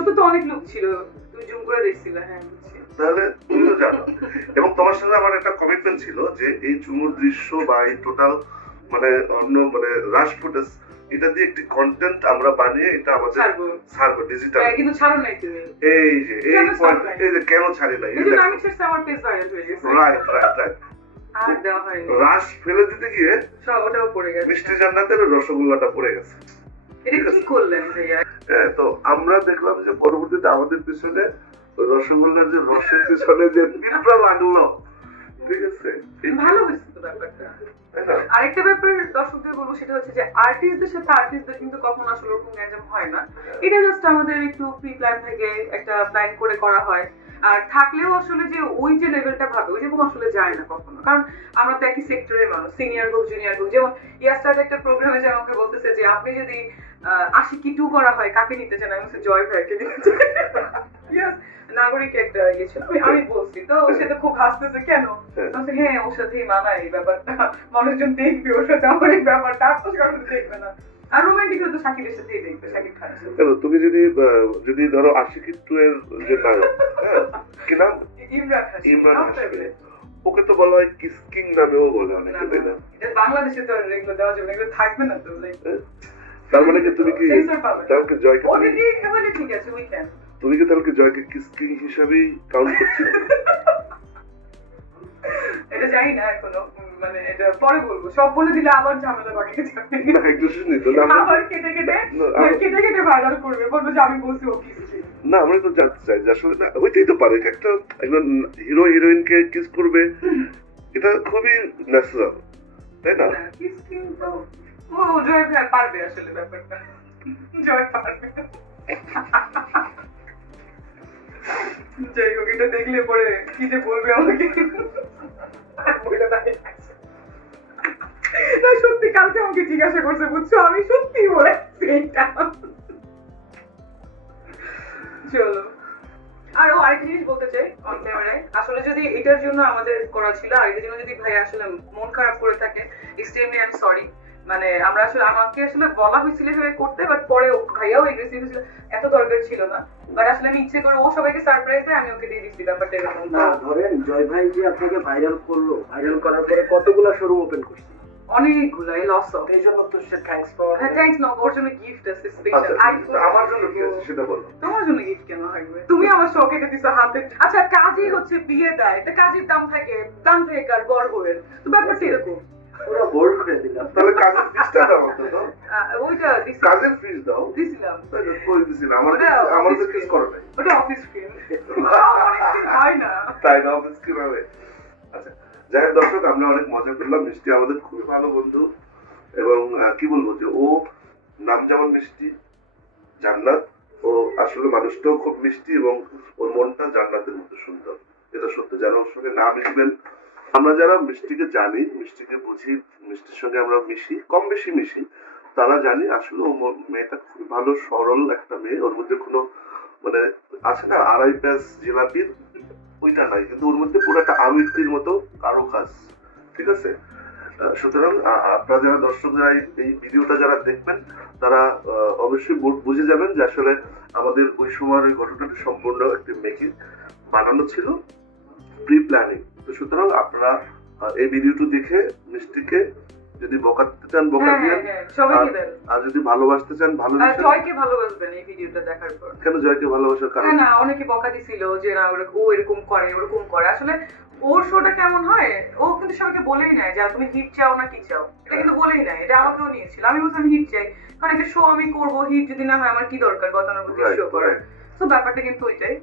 একসাথে তো অনেক লোক ছিল। তুমি জুম করে দেখছিলে হ্যাঁ তাহলে তুমি তো জানো। এবং তোমার সাথে আমার একটা কমিটমেন্ট ছিল যে এই দৃশ্য বা এই টোটাল মানে অন্য মানে রাশ ফুটেজ এটা দিয়ে একটি কন্টেন্ট আমরা বানিয়ে এটা আমাদের ছাড়বো। ডিজিটাল হ্যাঁ, কিন্তু ছাড়ো নাই তুমি। এই যে এই এই যে কেন ছাড়ি নাই? এই আমি ছেড়ছি আমার পেজ ভাইরাল হয়ে গেছে। রাইট রাইট রাইট আর রাশ ফেলে দিতে গিয়ে ওটাও পড়ে গেছে। মিষ্টি জান্নাতের রসগোল্লাটা পড়ে গেছে। এটা কি করলেন ভাইয়া? হ্যাঁ, তো আমরা দেখলাম যে পরবর্তীতে আমাদের পিছনে রসগোল্লার যে রসের পিছনে যে পিঁপড়া লাগল। ঠিক আছে? ভালো হয়েছে তো ব্যাপারটা। আরেকটা ব্যাপার দর্শকদের বলব সেটা হচ্ছে যে আর্টিস্টদের সাথে আর্টিস্টদের কিন্তু কখনো আসলে ওরকম গ্যাঞ্জাম হয় না। এটা জাস্ট আমাদের একটু প্রি প্ল্যান থেকে একটা প্ল্যান করে করা হয়। আর থাকলেও আসলে যে ওই যে লেভেলটা ভাবে ওই রকম আসলে যায় না কখনো। কারণ আমরা তো একই সেক্টরের মানুষ সিনিয়র হোক জুনিয়র হোক যেমন ইয়াস্টার একটা প্রোগ্রামে যে আমাকে বলতেছে যে আপনি যদি আশি কি টু করা হয় কাকে নিতে চান? আমি জয় ভাইকে নিতে নাগরিক একটা ইয়ে ছিল আমি- বলছি। তো সে তো খুব হাসতেছে কেন? হ্যাঁ। হ্যাঁ ওর সাথেই মানায় এই ব্যাপারটা। মানুষজন দেখবে ওর সাথে আমার এই ব্যাপারটা আর তো দেখবে না। আর রোমান্টিক তো শাকিবের সাথেই দেখবে শাকিব খানের সাথে। কেন? তুমি যদি যদি ধরো আশিকি টু এর যে নায়ক হ্যাঁ, কি নাম? ইমরান ইমরান ওকে তো বলা হয় কিসকিং নামেও বলে অনেকে তাই না? এটা বাংলাদেশে তো এগুলো দেওয়া যাবে এগুলো থাকবে না তো হ্যাঁ? তার মানে কি তুমি কি তাহলে জয়কে ঠিক আছে উই ক্যান তুমি কি তাহলে জয়কে কিসকিং হিসাবেই কাউন্ট করছ? এটা জানি না এখনও। মানে এটা পরে বলব। সব বলে দিলে আবার ঝামেলা বাকি যাবে একটু শুনি তো আবার কেটে কেটে কেটে কেটে ভাইরাল করবে। বলব যে আমি বলছি ও না আমরা তো জানতে চাই যে আসলে হইতেই তো পারে একটা একজন হিরো হিরোইনকে কিস করবে এটা খুবই ন্যাচারাল তাই না? কিস কিন্তু ও জয় পারবে আসলে ব্যাপারটা। জয় পারবে। যাই হোক এটা দেখলে পরে কি যে বলবে আমাকে। আর বইলো না। না সত্যি কালকে আমাকে জিজ্ঞাসা করছে বুঝছ? আমি সত্যি বলেছি এটা। চলো। আর ও আরেকটা জিনিস বলতে চাই অন ক্যামেরায় আসলে যদি এটার জন্য আমাদের করা ছিল আর এটার জন্য যদি ভাই আসলে মন খারাপ করে থাকে এক্সট্রিমলি আই এম সরি মানে আমরা আসলে আমাকে আসলে বলা হয়েছিল এভাবে করতে বাট পরে ভাইয়াও এগ্রেসিভ হয়েছিল। এত দরকার ছিল না। বাট আসলে আমি ইচ্ছে করে ও সবাইকে সারপ্রাইজ দেয় আমি ওকে দিয়ে দিচ্ছি ব্যাপারটা এরকম। না ধরেন জয় ভাই যে আপনাকে ভাইরাল করল ভাইরাল করার পরে কতগুলো শোরুম ওপেন করছে? অনেকগুলো এই লস অফ এই জন্য তো সে থ্যাঙ্কস পাওয়ার হ্যাঁ থ্যাঙ্কস নো ওর জন্য গিফট আছে আচ্ছা স্পেশাল আইফোন আমার জন্য কি আছে সেটা বলো। তোমার জন্য গিফট কেন থাকবে? তুমি আমার শখ দিছো হাতে। আচ্ছা কাজই হচ্ছে বিয়ে দেয়। এটা কাজের দাম থাকে দাম থেকে কার বড় হয়ে। তো ব্যাপারটা এরকম। পুরো বোল্ড করে দিলাম তাহলে কাজের ফিসটা দাও অন্তত। ওইটা কাজের ফিস দাও। দিছিলাম। না? করে আমার office কিস fee। করো নাই। ওটা অফিস ফিল্ম হয় না। তাই না অফিস কীভাবে আচ্ছা। যাই হোক দর্শক, আমরা অনেক মজা করলাম। মিষ্টি আমাদের খুবই ভালো বন্ধু। এবং কি বলব যে, ও নাম যেমন মিষ্টি, জান্নাত। ও আসলে মানুষটাও খুব মিষ্টি এবং ওর মনটা জান্নাতের মতো সুন্দর। এটা সত্য। যারা ওর সঙ্গে না মিশবেন, আমরা যারা মিষ্টিকে জানি, মিষ্টিকে বুঝি, মিষ্টির সঙ্গে আমরা মিশি, কম বেশি মিশি, তারা জানি আসলে ও মেয়েটা খুবই ভালো, সরল একটা মেয়ে। ওর মধ্যে কোনো মানে আছে না, আড়াই প্যাঁচ জিলাপির ওইটা নাই, কিন্তু ওর মধ্যে পুরো একটা আমিত্তির মতো কারও কাজ ঠিক আছে? সুতরাং আপনারা যারা দর্শক, যারা এই- ভিডিওটা যারা দেখবেন, তারা অবশ্যই বুঝে যাবেন যে আসলে আমাদের ওই সময়ের ওই ঘটনাটি সম্পূর্ণ একটি মেকিং বানানো ছিল প্রি প্ল্যানিং তো সুতরাং আপনারা এই ভিডিওটি দেখে, মিষ্টিকে যদি বকাতে চান বকা হ্যাঁ দিয়ে। হ্যাঁ আর যদি ভালোবাসতে চান ভালোবাসেন জয়কে ভালোবাসবেন এই ভিডিওটা দেখার পর। কেন জয়কে ভালোবাসার কারণ হ্যাঁ না অনেকে বকা দিছিল যে না ও এরকম করে ওরকম করে। আসলে ওর শোটা কেমন হয় ও কিন্তু সবাইকে বলেই নাই যে তুমি হিট চাও না কি চাও? এটা কিন্তু বলেই নাই এটা আমাকেও নিয়েছিল। আমি বলছি আমি হিট চাই। কারণ একটা শো আমি করব হিট যদি না হয় আমার কি দরকার গতানুগতিক শো করার? তো ব্যাপারটা কিন্তু ওইটাই।